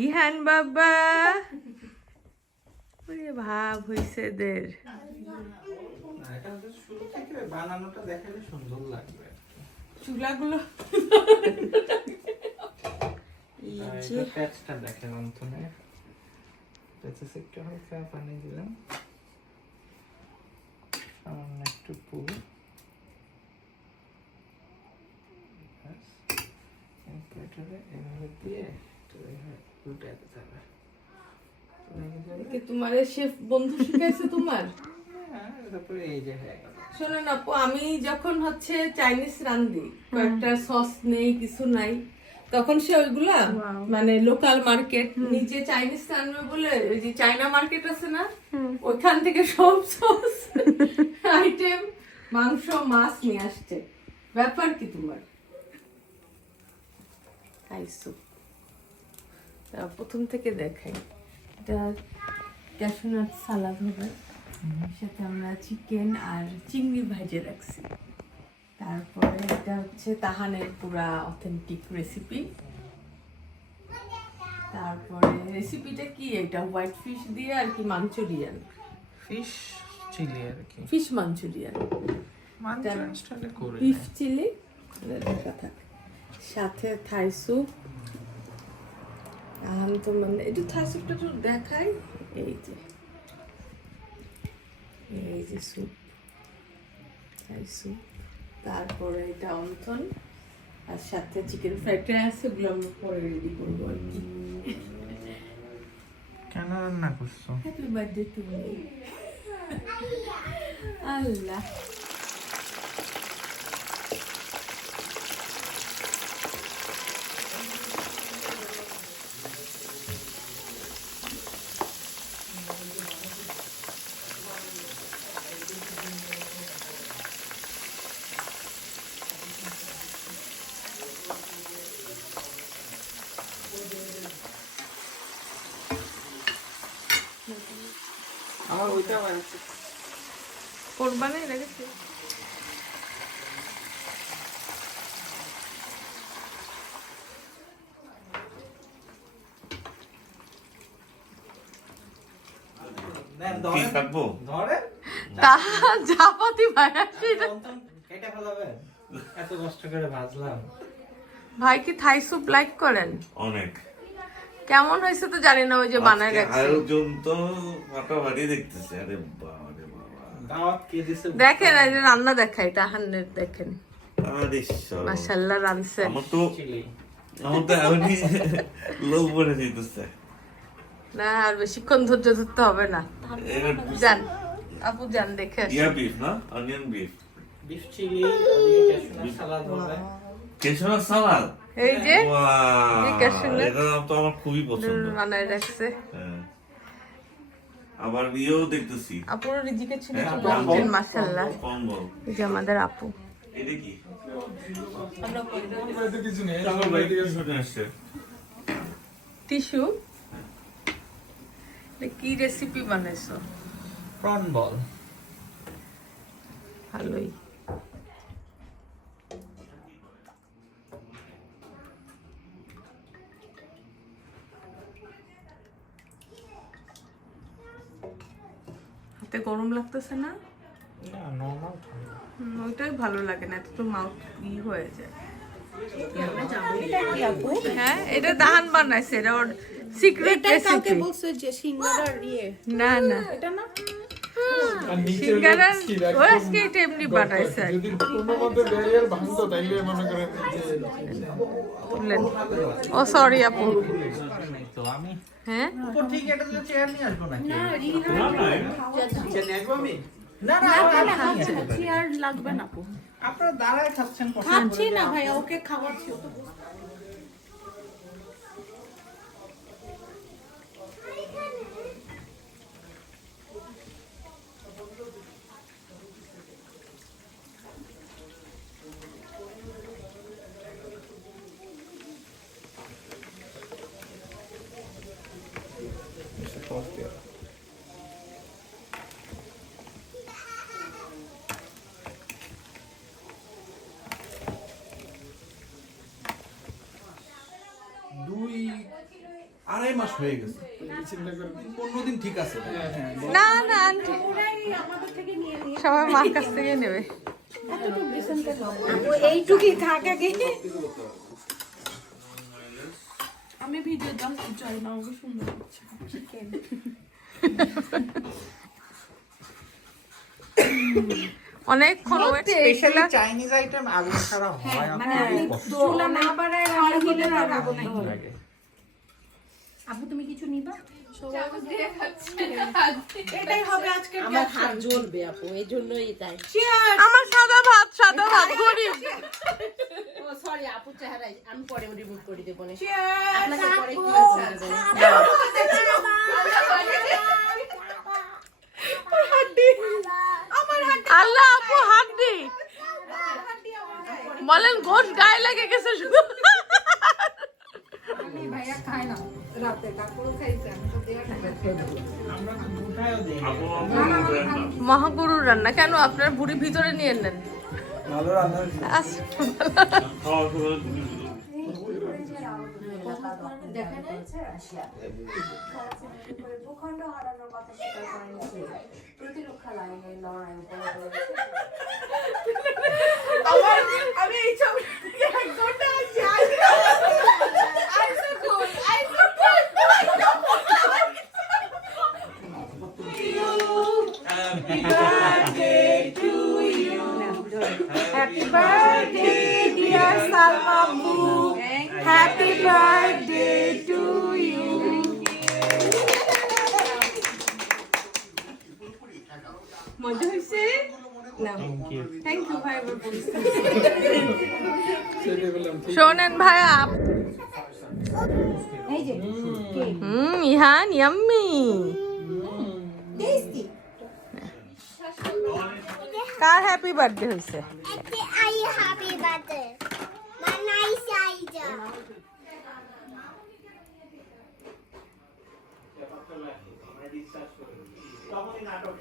ইহান বাবা ভাব হইছে এদের। এটা শুরু থেকে বানানোটা দেখালে সুন্দর লাগবে। চুলাগুলো প্যাচটা দেখেন অন্তনে, প্যাচে একটু হালকা পানি দিলাম, সামান্য একটু পুর, এভাবে দিয়ে উল্টে দিতে হবে। তোমার শেফ বন্ধু শিখাইছে তোমার? তারপরে এই যে হয়ে গেল। শোনো না আপু, আমি যখন হচ্ছে চাইনিজ রান্ধি, কয়েকটা সস নেই কিছু নাই, তখন সে ওইগুলা মানে লোকাল মার্কেট নিজে চাইনিজ রান্না বলে ওই যে চাইনা মার্কেট আছে না, ওইখান থেকে সব সস আইটেম মাংস মাছ নিয়ে আসছে। ব্যাপার কি তোমার? খাইছো? প্রথম থেকে দেখাই, এটা ক্যাশনাট সালাদ হবে, সাথে আমরা চিকেন আর চিংড়ি ভাজে রাখছি। তারপরে এটা হচ্ছে তাহানের পুরা অথেন্টিক রেসিপি। তারপরে রেসিপিটা কি, এটা হোয়াইট ফিশ দিয়ে আর কি মাঞ্চুরিয়ান, ফিশ চিলি আর কি, ফিশ মাঞ্চুরিয়ান, মাঞ্চুরিয়ান স্টাইলে করে বিফ চিলি কথা, সাথে থাই স্যুপ। তো মানে একটু থাই স্যুপটা একটু দেখাই, এই যে স্যুপ, থাই স্যুপ। তারপরে এটা অন্থন, আর সাথে চিকেন ফ্রাইড রাইস, এগুলো আমরা পরে রেডি করবো আর কি। কেন রান্না করছো? Happy birthday to me. Allah আমার ওইটা বানাচ্ছে কোরবানি লেগেছে। ভাই কি থাই স্যুপ লাইক করেন? অনেক। কেমন হয়েছে তো জানি না, ওই যে বানায় রাখছি। আয়োজন তো ফাটাফাটি দেখতেছে। আরে বাবা রে বাবা, দাওয়াত কে দিছে? দেখেন এই যে রান্না দেখাই, তাহান্নের দেখেন আরে ঈশ্বর, মাশাআল্লাহ রাঁধছে। আমার তো এমনি লোভ পড়ে যেতেছে। না আর বেশিক্ষণ ধৈর্য ধরতে হবে না, যান আপু যান দেখে আসি। ইয়া বিফ না, অনিয়ন বিফ, বিফ চিলি, ওদিকে ক্যাশনাট সালাদ হবে। ক্যাশনাট সালাদ, এই যে ওয়াও, এই ক্যাশনাট এটা তো আমার খুবই পছন্দ। বানায় রাখছে। হ্যাঁ। আবার ইয়েও দেখতেছি, আপুর রিজিকে ছিল হ্যাঁ, বলছেন মাশাআল্লাহ। কম্বল। এই যে আমাদের আপু এটা কি? টিস্যু, কি রেসিপি বানাইছো? প্রন বল। ভালোই। হাতে গরম লাগতেছে না? না, নরমাল। ওইটাই ভালো লাগে না, একটু মাউথ হয়ে যায়। হ্যাঁ এটা দাহান বানাইছে, এটা ওর সিক্রেট রেসিপি। বলছে যে সিঙ্গারার না না এটা না, সিঙ্গারার ও আজকে এটা এমনি বানাইছে। যদি কোনো মতে ব্যারিয়ার ভাঙতো তাইলে মনে করেন বললেন ও সরি আপু। তো আমি হ্যাঁ উপর থেকে এটা দিলে চেয়ার নিয়ে আসবো নাকি? না চেয়ার নিয়ে আসবো আমি? না না, চেয়ার লাগবে না আপু, আপনারা দাঁড়ায় খাচ্ছেন, কষ্ট করে খাচ্ছি না দেওয়া। ভাই, ওকে খাওয়াচ্ছি। 2.5 মাস হয়ে গেছে। এই চিন্তা করে 15 দিন ঠিক আছে। না না আন্টি সবাই মার কাছ থেকে নেবে। এইটুকুই থাক আগে। আমি ভিডিও জানতে চাই না, আমাকে সুন্দর লাগছে। অনেকক্ষণ ওয়েট স্পেশাল চাইনিজ আইটেম আগুন ছাড়া হয় মানে চুলা না বাড়ায় রান্না করলে আর আগুন লাগে। আপু তুমি কিছু নিবা? এটাই হবে আজকে। আমার হাত জ্বলবে আপু, এই জন্যই তাই। আমার সাদা ভাত গরিব। ও সরি আপু চেহারাই আমি পরে রিমুভ করে দেবো না। আপনাকে পরে কি করে দেবো। আল্লাহ আপু হাড্ডি বলেন গোশ গায়ে লেগে গেছে শুধু। ভাইয়া খায় না রাতে, কাকুর খাইছে, আমি তো দেয়া খাই। আমরা তো দুটাও দেই। আপু দেন না। মহাগুরুর রান্না কেন আপনার বুড়ি ভিতরে নিয়ে নেন? ভালো রান্না হয়েছে। খাওয়া শুরু ভূখণ্ড হারানোর কথা স্বীকার করেন চীন। প্রতিরক্ষা লাইনে লড়াই আমি এই ছবি এক ঘন্টা Happy birthday dear Salma. Happy birthday to you. মজা হয়েছে না? থ্যাংক ইউ ভাই। সেটাই বললাম ঠিক শোনেন ভাইয়া। ইহান ইয়াম্মি। কার হ্যাপি বার্থডে হয়েছে? Happy birthday. My nice idea. তখনই নাটক